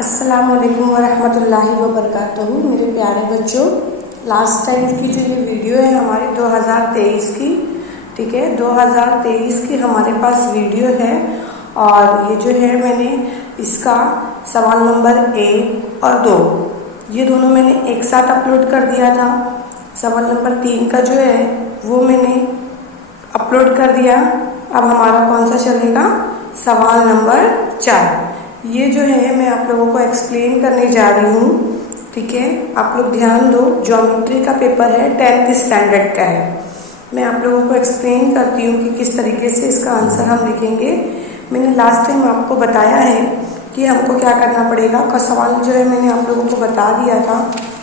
अस्सलामुअलैकुम वरहमतुल्लाहि वबरकातुहू। मेरे प्यारे बच्चों, लास्ट टाइम की जो ये वीडियो है हमारी 2023 की, ठीक है, 2023 की हमारे पास वीडियो है। और ये जो है मैंने इसका सवाल नंबर 1 और 2 ये दोनों मैंने एक साथ अपलोड कर दिया था। सवाल नंबर 3 का जो है वो मैंने अपलोड कर दिया। अब हमारा कौन सा चलेगा? सवाल नंबर 4। ये जो है मैं आप लोगों को एक्सप्लेन करने जा रही हूँ, ठीक है। आप लोग ध्यान दो, ज्योमेट्री का पेपर है, 10th स्टैंडर्ड का है। मैं आप लोगों को एक्सप्लेन करती हूँ कि किस तरीके से इसका आंसर हम लिखेंगे। मैंने लास्ट टाइम आपको बताया है कि हमको क्या करना पड़ेगा। का सवाल जो है मैंने आप लोगों को बता दिया था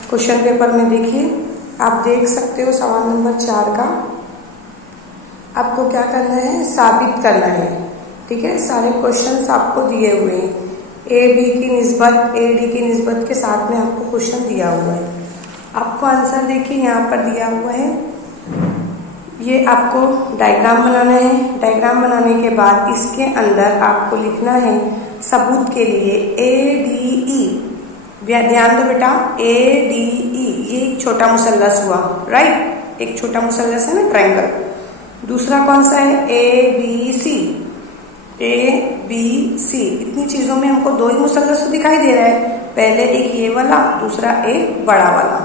क्वेश्चन पेपर में। देखिए, आप देख सकते हो सवाल नंबर 4 का आपको क्या करना है, साबित करना है, ठीक है। सारे क्वेश्चंस आपको दिए हुए हैं, ए बी की निस्बत, ए डी की निस्बत के साथ में आपको क्वेश्चन दिया हुआ है। आपको आंसर देखिए यहाँ पर दिया हुआ है। ये आपको डायग्राम बनाना है। डायग्राम बनाने के बाद इसके अंदर आपको लिखना है सबूत के लिए ए डी ई। ध्यान दो बेटा, ए डी ई ये एक छोटा मुसल्लस हुआ, राइट, एक छोटा मुसल्लस है ना, ट्रायंगल। दूसरा कौन सा है? ए बी सी। ए बी सी, इतनी चीजों में हमको 2 ही मुसल्लस तो दिखाई दे रहा है। पहले एक ये वाला, दूसरा एक बड़ा वाला।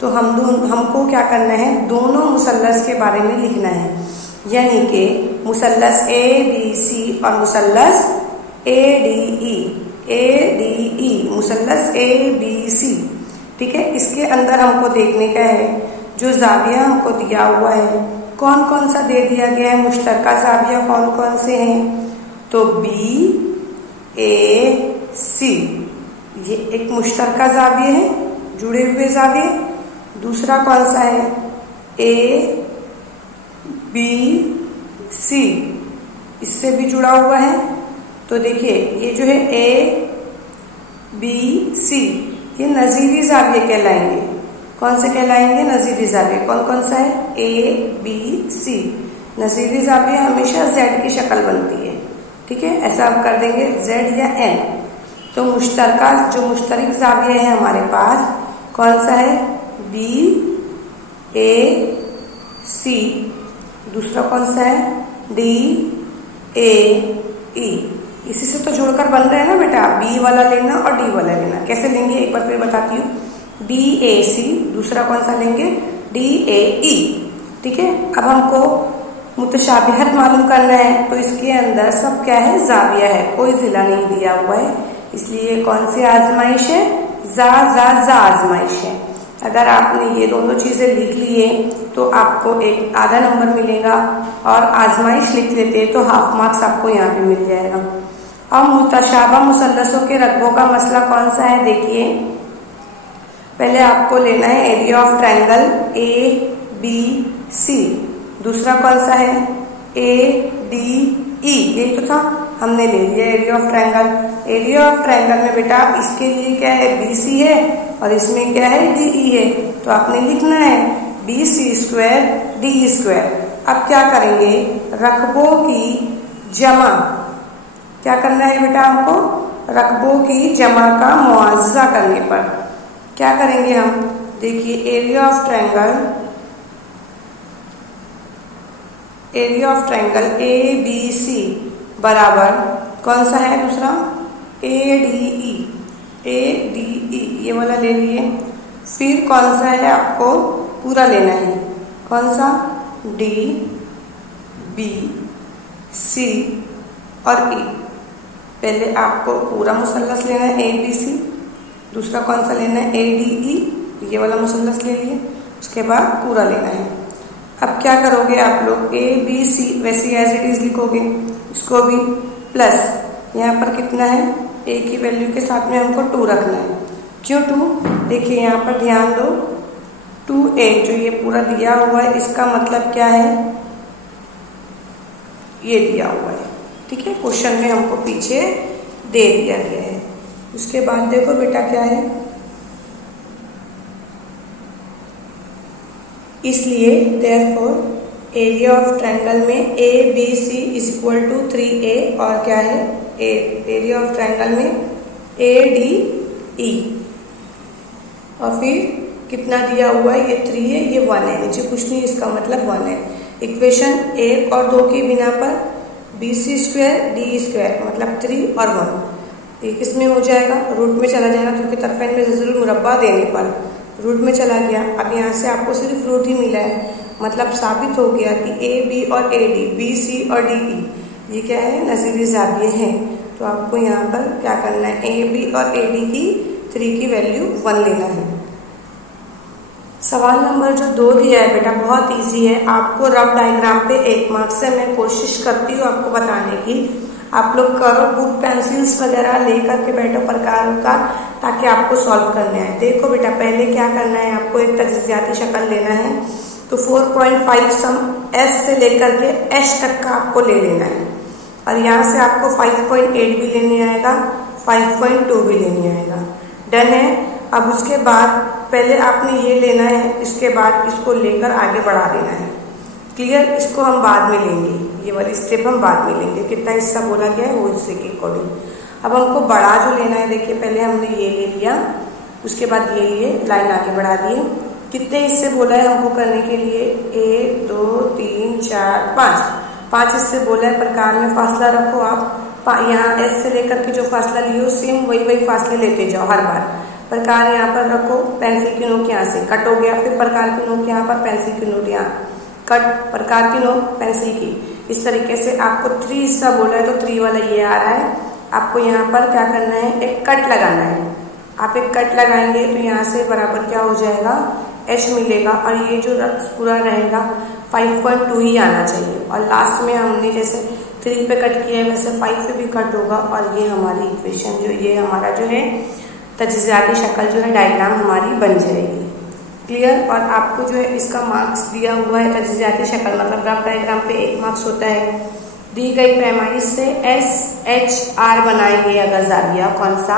तो हमको क्या करना है, दोनों मुसल्लस के बारे में लिखना है। यानी कि मुसल्लस ए बी सी और मुसल्लस A D E, मुसल्लस A B सी, ठीक है। इसके अंदर हमको देखने का है जो जाविया हमको दिया हुआ है, कौन कौन सा दे दिया गया है, मुश्तरका जाविया कौन कौन से हैं। तो बी ए सी ये एक मुश्तरका जाविया है, जुड़े हुए जाविये। दूसरा कौन सा है? ए बी सी, इससे भी जुड़ा हुआ है। तो देखिए ये जो है ए बी सी ये नजीरी जाविये कहलाएंगे। कौन से कहलाएंगे? नजीरी जाविये। कौन कौन सा है? ए बी सी। नजीरी जाविया हमेशा जेड की शक्ल बनती है, ठीक है। ऐसा आप कर देंगे जेड या एन। तो मुश्तरका जो मुश्तरक जाविया है हमारे पास कौन सा है? बी ए सी। दूसरा कौन सा है? डी ए ई। इसी से तो जुड़कर बन रहे हैं ना बेटा, बी वाला लेना और डी वाला लेना। कैसे लेंगे एक बार फिर बताती हूँ। बी ए सी, दूसरा कौन सा लेंगे? डी ए ई, ठीक है। अब हमको मुतशाबिहत मालूम करना है, तो इसके अंदर सब क्या है? जाविया है, कोई जिला नहीं दिया हुआ है, इसलिए कौन सी आजमाइश है? जा आजमाइश है। अगर आपने ये दोनों चीजें लिख लिए तो आपको एक आधा नंबर मिलेगा, और आजमाइश लिख लेते तो हाफ मार्क्स आपको यहाँ पे मिल जाएगा। अब मुतशाबा मुसल्लसों के रकबों का मसला कौन सा है? देखिए, पहले आपको लेना है area of triangle A B C. दूसरा कौन सा है? ए डी ई, यही तो था, हमने ले लिया area of triangle. Area of triangle में बेटा इसके लिए क्या है? बी सी है, और इसमें क्या है? डी ई है। तो आपने लिखना है B C square D square. अब क्या करेंगे? रकबों की जमा, क्या करना है बेटा हमको? रकबों की जमा का मुआवजा करने पर क्या करेंगे हम? देखिए, area of triangle A B C बराबर कौन सा है? दूसरा ए डी ई ये वाला ले लिए। फिर कौन सा है? आपको पूरा लेना है। कौन सा? डी बी सी और ई। पहले आपको पूरा मुसल्लस लेना है ए बी सी। दूसरा कौन सा लेना है? ए डी ई, ये वाला मुसल्लस ले लिए। उसके बाद पूरा लेना है। अब क्या करोगे आप लोग? ए बी सी वैसे एज इट इज लिखोगे, इसको भी प्लस, यहाँ पर कितना है? ए की वैल्यू के साथ में हमको 2 रखना है। क्यों 2? देखिए यहाँ पर ध्यान दो, 2a जो ये पूरा दिया हुआ है इसका मतलब क्या है? ये दिया हुआ है, ठीक है। क्वेश्चन में हमको पीछे दे दिया गया है। उसके बाद देखो बेटा क्या है, इसलिए देयरफॉर एरिया ऑफ ट्रायंगल में A B C is equal to 3a। और क्या है? एरिया ऑफ ट्रायंगल में ADE। और फिर कितना दिया हुआ है, ये 3 है, ये 1 है, नीचे कुछ नहीं, इसका मतलब 1 है। इक्वेशन 1 और 2 के बिना पर BC स्क्वायर DE स्क्वायर मतलब 3 और 1 ये किस में हो जाएगा, रूट में चला जाएगा, क्योंकि तरफेन में जरूर मुरब्बा देने पर रूट में चला गया। अब यहाँ से आपको सिर्फ रूट ही मिला है, मतलब साबित हो गया कि AB और AD, BC और DE ये क्या है, नज़ीरी ज़ाविये हैं। तो आपको यहाँ पर क्या करना है, AB और AD की 3 की वैल्यू 1 लेना है। सवाल नंबर जो 2 दिया है बेटा बहुत इजी है, आपको रफ डायग्राम पे 1 मार्क्स से मैं कोशिश करती हूँ आपको बताने की। आप लोग करो, बुक पेंसिल्स वगैरह लेकर के बैठो प्रकार का, ताकि आपको सॉल्व करने आए। देखो बेटा पहले क्या करना है, आपको एक तजज़ियाती शक्ल लेना है। तो 4.5 सम S से लेकर के H तक का आपको ले लेना है, और यहाँ से आपको 5.8 भी लेने आएगा, 5.2 भी लेने आएगा। डन है। अब उसके बाद पहले आपने ये लेना है, इसके बाद इसको लेकर आगे बढ़ा देना है। क्लियर, इसको हम बाद में लेंगे, ये वाली स्टेप हम बाद में लेंगे। कितना हिस्सा बोला गया है वो हिस्से के अकॉर्डिंग। अब हमको बड़ा जो लेना है, देखिए पहले हमने ये ले लिया, उसके बाद ये लिए, लाइन आगे बढ़ा दिए। कितने हिस्से बोला है हमको करने के लिए, 1 2 3 4 5 हिस्से बोला है। प्रकार में फासला रखो आप, यहाँ S से लेकर के जो फासला लियो सेम वही फासले लेते जाओ हर बार। प्रकार यहाँ पर रखो, पेंसिल की नोक यहाँ से कट हो गया, फिर प्रकार की नोक यहाँ पर, पेंसिल की नोक यहाँ कट, प्रकार की नोक पेंसिल की। इस तरीके से आपको 3 हिस्सा बोला है, तो 3 वाला ये आ रहा है। आपको यहाँ पर क्या करना है, एक कट लगाना है। आप एक कट लगाएंगे तो यहाँ से बराबर क्या हो जाएगा, H मिलेगा, और ये जो पूरा रहेगा 5.2 ही आना चाहिए। और लास्ट में हमने जैसे 3 पे कट किया है वैसे 5 पे भी कट होगा, और ये हमारी इक्वेशन जो ये हमारा जो है तजज़ियाती शक्ल जो है डायग्राम हमारी बन जाएगी। क्लियर। और आपको जो है इसका मार्क्स दिया हुआ है, तजज़ियाती शक्ल मतलब रफ डायग्राम पे 1 मार्क्स होता है। दी गई पैमाइश से SHR बनाएंगे अगर ज़ाविया, कौन सा,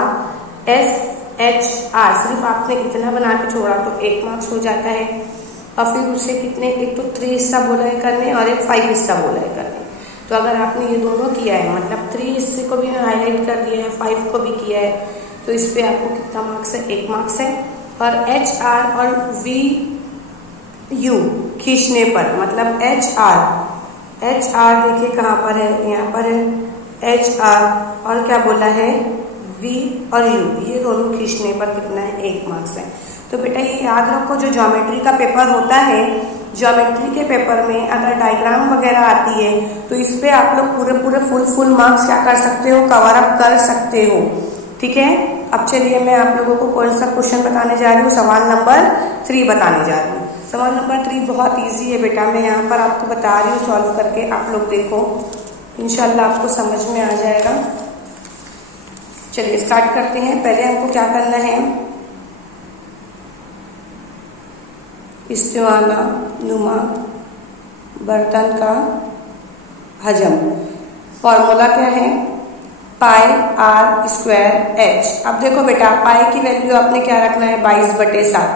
SHR। सिर्फ आपने इतना बना के छोड़ा तो 1 मार्क्स हो जाता है। और फिर उसे कितने, एक तो 3 हिस्सा बोला है करने और एक 5 हिस्सा बोला है करने। तो अगर आपने ये दोनों किया है, मतलब 3 हिस्से को भी हाईलाइट कर दिया है, 5 को भी किया है, तो इस पे आपको कितना मार्क्स है, 1 मार्क्स है। और HR और VU खींचने पर मतलब HR देखिए कहाँ पर है, यहाँ पर है HR, और क्या बोला है V और U, ये दोनों खींचने पर कितना है, 1 मार्क्स है। तो बेटा ये याद रखो, जो ज्योमेट्री का पेपर होता है, ज्योमेट्री के पेपर में अगर डायग्राम वगैरह आती है तो इस पे आप लोग पूरे फुल मार्क्स क्या कर सकते हो, कवर अप कर सकते हो। ठीक है। अब चलिए मैं आप लोगों को कौन सा क्वेश्चन बताने जा रही हूँ, सवाल नंबर 3 बताने जा रही हूँ। सवाल नंबर 3 बहुत इजी है बेटा, मैं यहाँ पर आपको बता रही हूँ सॉल्व करके, आप लोग देखो इंशाल्लाह आपको समझ में आ जाएगा। चलिए स्टार्ट करते हैं। पहले हमको क्या करना है, इस्तिवाना नुमा बर्तन का हजम। फॉर्मूला क्या है, पाई R स्क्वायर H। अब देखो बेटा पाई की वैल्यू आपने क्या रखना है, 22/7।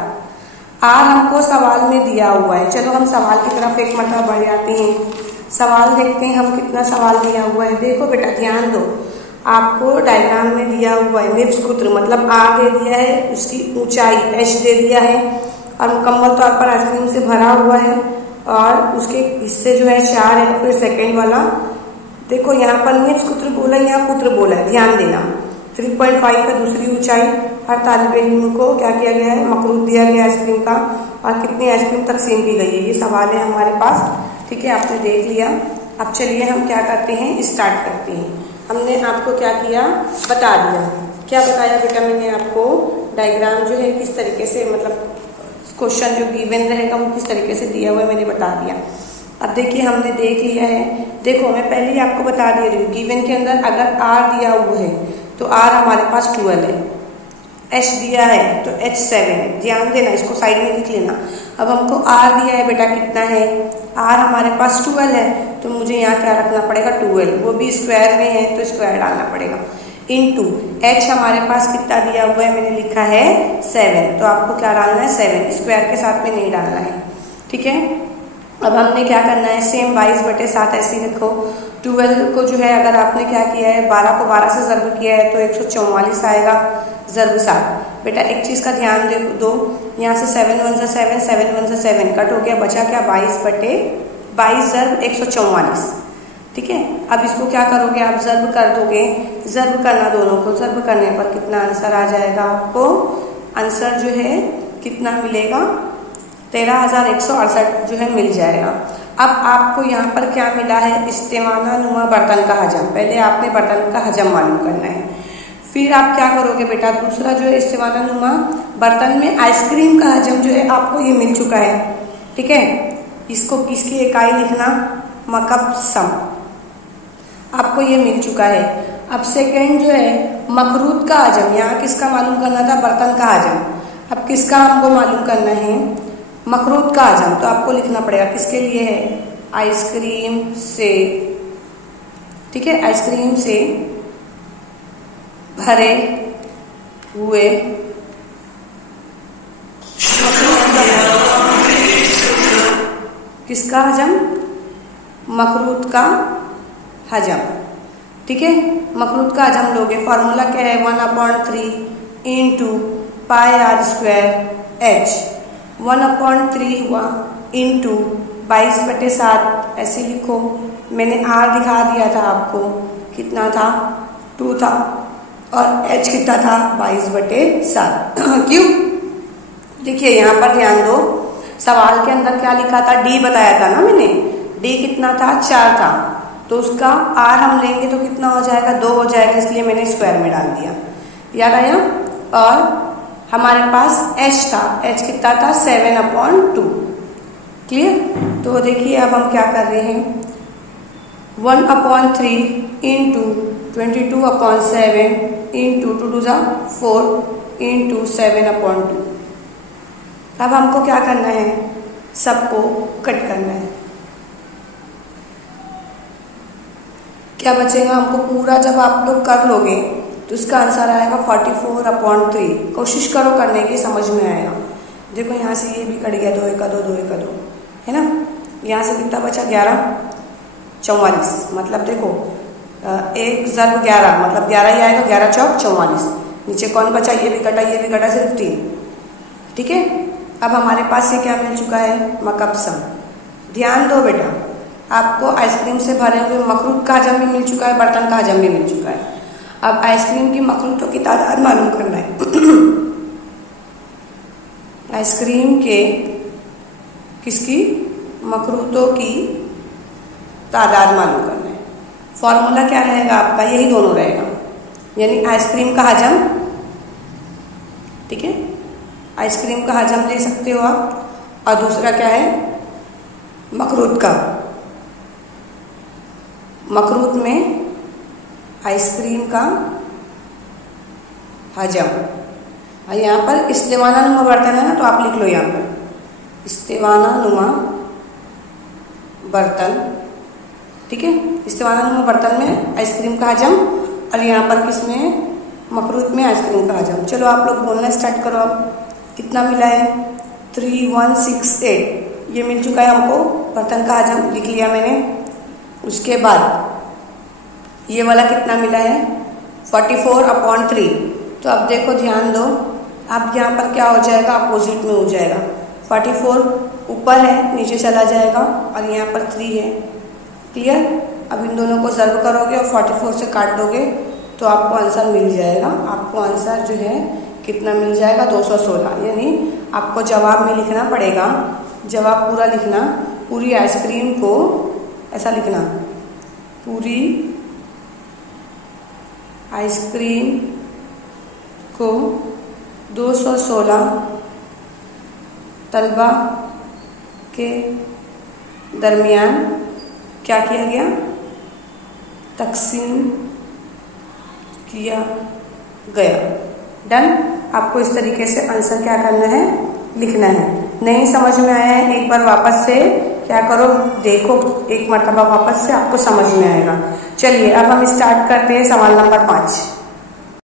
R हमको सवाल में दिया हुआ है। चलो हम सवाल की तरफ एक मतलब बढ़ जाते हैं। सवाल देखते हैं हम कितना सवाल दिया हुआ है। देखो बेटा ध्यान दो, आपको डायग्राम में दिया हुआ है निब्स कुत्र मतलब R दे दिया है, उसकी ऊंचाई H दे दिया है, और मुकम्मल तौर पर आइसक्रीम से भरा हुआ है, और उसके हिस्से जो है 4 है। फिर सेकेंड वाला देखो यहाँ पर निब्स कुत्र बोला, यहाँ कुत्र बोला है, ध्यान देना। 3.5 का दूसरी ऊंचाई। हर तालिब इल्म को क्या किया गया है, मकरूद दिया गया आइसक्रीम का, और कितनी आइसक्रीम तकसीम की गई है, ये सवाल है हमारे पास। ठीक है, आपने देख लिया। अब चलिए हम क्या करते हैं, स्टार्ट करते हैं। हमने आपको क्या किया, बता दिया। क्या बताया बेटा मैंने आपको, डायग्राम जो है किस तरीके से, मतलब क्वेश्चन जो गिवन रहेगा वो किस तरीके से दिया हुआ है मैंने बता दिया। अब देखिए हमने देख लिया है। देखो मैं पहले ही आपको बता दे रही हूँ, गिवन के अंदर अगर R दिया हुआ है तो R हमारे पास 12 है, H दिया है तो H 7 है। ध्यान देना, इसको साइड में लिख लेना। अब हमको R दिया है बेटा, कितना है, R हमारे पास 12 है, तो मुझे यहाँ क्या रखना पड़ेगा, 12, वो भी स्क्वायर में है तो स्क्वायर डालना पड़ेगा। इनटू H हमारे पास कितना दिया हुआ है, मैंने लिखा है 7, तो आपको क्या डालना है, 7, स्क्वायर के साथ में नहीं डालना है। ठीक है। अब हमने क्या करना है, सेम 22/7 ऐसे ही रखो। 12 को जो है अगर आपने क्या किया है 12 को 12 से ज़र्ब किया है तो 144 आएगा ज़र्ब 7। बेटा एक चीज़ का ध्यान दो, यहाँ से 7 1 से 7, 7 1 से 7 कट हो गया, बचा क्या 22 ज़र्ब 144। ठीक है, अब इसको क्या करोगे आप ज़र्ब कर दोगे, ज़र्ब करना दोनों को, ज़र्ब करने पर कितना आंसर आ जाएगा आपको, आंसर जो है कितना मिलेगा 13,168 जो है मिल जाएगा। अब आपको यहाँ पर क्या मिला है, इस्तेमाना नुमा बर्तन का हजम। पहले आपने बर्तन का हजम मालूम करना है, फिर आप क्या करोगे बेटा, दूसरा जो है इस्तेमाना नुमा बर्तन में आइसक्रीम का हजम जो है आपको ये मिल चुका है। ठीक है, इसको इसकी इकाई लिखना मकब सम, आपको ये मिल चुका है। अब सेकेंड जो है मखरूत का हजम, यहाँ किसका मालूम करना था, बर्तन का हजम। अब किसका हमको मालूम करना है, मखरूत का हजम, तो आपको लिखना पड़ेगा किसके लिए है, आइसक्रीम से। ठीक है, आइसक्रीम से भरे हुए किसका हजम, मखरूत का हजम। ठीक है, मखरूत का हजम लोगे, फॉर्मूला क्या है 1/3 into pi R square H. 1/3 हुआ इंटू 22/7, ऐसे लिखो। मैंने आर दिखा दिया था आपको, कितना था 2 था, और एच कितना था 22/7। क्यों, देखिए यहाँ पर ध्यान दो, सवाल के अंदर क्या लिखा था, डी बताया था ना मैंने, डी कितना था 4 था, तो उसका आर हम लेंगे तो कितना हो जाएगा 2 हो जाएगा, इसलिए मैंने स्क्वायर में डाल दिया, याद आया। और हमारे पास एच था, एच कितना था 7/2। क्लियर, तो देखिए अब हम क्या कर रहे हैं, 1/3 इंटू 22/7 इंटू 2 2 4 इंटू 7/2। अब हमको क्या करना है, सबको कट करना है। क्या बचेगा हमको, पूरा जब आप लोग कर लोगे तो इसका आंसर आएगा 44/3। कोशिश करो करने की, समझ में आएगा। देखो यहाँ से ये भी कट गया, 2 1 2 2 1 2 है ना, यहाँ से कितना बचा 11 44, मतलब देखो 1 ज़र्ब 11 मतलब 11 ही आएगा, 11 चौक 44। नीचे कौन बचा, ये भी कटा, ये भी कटा, सिर्फ 3। ठीक है, अब हमारे पास ये क्या मिल चुका है, मकब सम। ध्यान दो बेटा, आपको आइसक्रीम से भरे हुए मखरूत का हजम भी मिल चुका है, बर्तन का हजम भी मिल चुका है। अब आइसक्रीम की मखरूतों की तादाद मालूम करना है। आइसक्रीम के किसकी, मखरूतों की तादाद मालूम करना है। फॉर्मूला क्या रहेगा आपका, यही दोनों रहेगा, यानी आइसक्रीम का हजम। ठीक है, आइसक्रीम का हजम ले सकते हो आप, और दूसरा क्या है मखरूत का। मखरूत में आइसक्रीम का हजम। और यहाँ पर इस्तेवाना नुमा बर्तन है ना, तो आप लिख लो यहाँ पर इस्तेवाना नुमा बर्तन। ठीक है, इस्तेवाना नुमा बर्तन में आइसक्रीम का हजम, और यहाँ पर किसमें, मखरूत में आइसक्रीम का हजम। चलो आप लोग बोलना स्टार्ट करो। अब कितना मिला है 3168, ये मिल चुका है हमको, बर्तन का हजम लिख लिया मैंने। उसके बाद ये वाला कितना मिला है 44/3। तो अब देखो ध्यान दो, अब यहाँ पर क्या हो जाएगा, अपोजिट में हो जाएगा। 44 ऊपर है, नीचे चला जाएगा, और यहाँ पर 3 है। क्लियर, अब इन दोनों को ज़र्ब करोगे और 44 से काट दोगे तो आपको आंसर मिल जाएगा। आपको आंसर जो है कितना मिल जाएगा 216। यानी आपको जवाब में लिखना पड़ेगा, जवाब पूरा लिखना, पूरी आइसक्रीम को ऐसा लिखना, पूरी आइसक्रीम को 216 तलबा के दरमियान क्या किया गया, तकसीम किया गया। डन। आपको इस तरीके से आंसर क्या करना है, लिखना है। नहीं समझ में आया है, एक बार वापस से क्या करो, देखो एक मरतबा वापस से, आपको समझ में आएगा। चलिए अब हम स्टार्ट करते हैं सवाल नंबर 5।